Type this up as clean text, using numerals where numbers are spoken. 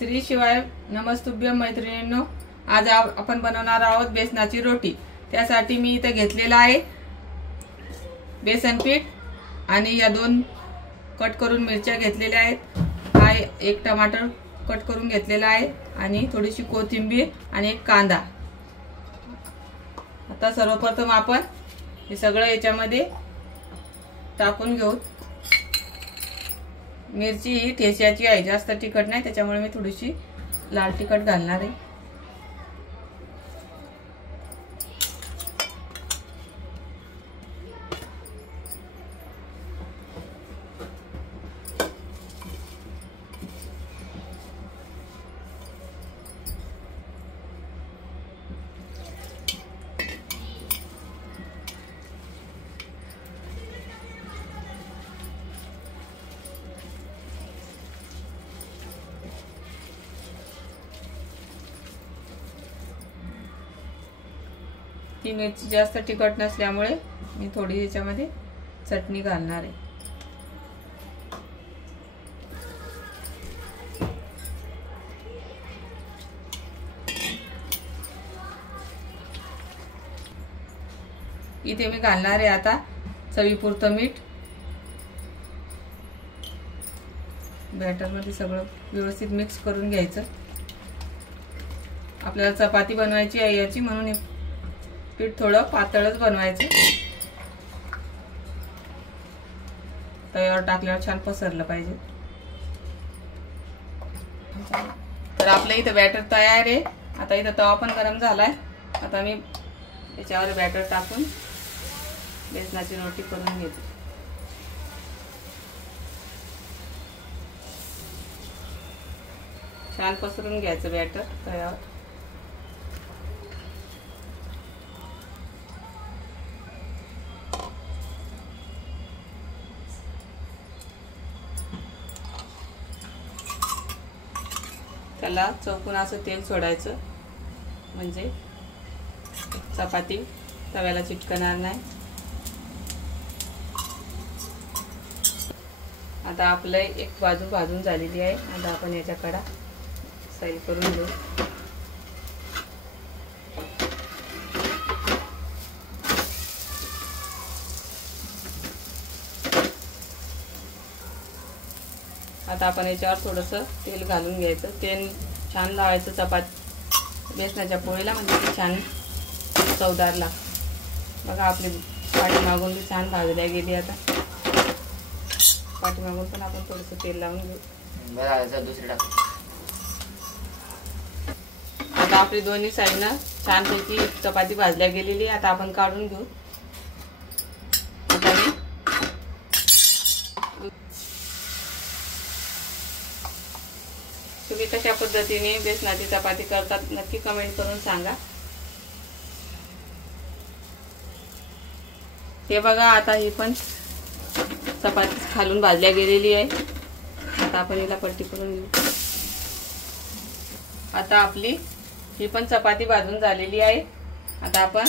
श्री शिवाय नमस्तुभ्यम मैत्रिणींनो, आज आपण बनवणार आहोत बेसनाची रोटी। त्यासाठी मी इथे घेतलेला आहे बेसन पीठ आणि या 2 कट करून मिरच्या घेतलेल्या आहेत। हा एक टमाटर कट करून घेतलेला आहे आणि थोडीशी कोथिंबीर आणि एक कांदा। आता सर्वप्रथम आपण हे सगळं याच्यामध्ये टाकून घेऊ। मिरची ही ठेच्याची आहे, जास्त तिखट नाही, त्याच्यामुळे मी थोडीशी लाल तिखट घालणार आहे। ही मिरची जास्त तिखट नसल्यामुळे मी थोडी याच्यामध्ये चटणी घालणार आहे। इथे मी घालणार आहे आता चवीपुरतं मीठ। बॅटर मध्ये सगळं व्यवस्थित मिक्स करून घ्यायचं। आपल्याला चपाती बनवायची आहे याची, म्हणून पीठ थोडं पातळच बनवायचं। तव्यावर टाकल्यावर छान पसरलं पाहिजे। तर आपल्या इथं बॅटर तयार आहे। आता इथं तवा पण गरम झालाय। आता मी याच्यावर बॅटर टाकून बेसनाची रोटी करून घेते। छान पसरून घ्यायचं बॅटर तव्यावर। त्याला चौकोन असं तेल सोडायचं, म्हणजे चपाती तव्याला चिटकणार नाही। आता आपलं एक बाजू भाजून झालेली आहे। आता आपण याच्या कडा सैल करून घेऊ। आता आपण याच्यावर थोडंसं तेल घालून घ्यायचं। तेल छान लावायचं चपाती बेसनाच्या पोळीला, म्हणजे ती छान चवदार लागते। बघा आपली पाठीमागून बी छान भाजल्या गेली। आता पाठीमागून पण आपण थोडंसं तेल लावून घेऊ। दुसरी आता आपली दोन्ही साईडनं छानपैकी चपाती भाजल्या गेलेली। आता आपण काढून घेऊ। आता मी तुम्ही कशा पद्धतीने बेसनाची चपाती करतात नक्की कमेंट करून सांगा। हे बघा आता ही पण चपाती खालून भाजल्या गेलेली आहे। आता आपण हिला पलटी करून घेऊ। आता आपली ही पण चपाती भाजून झालेली आहे। आता आपण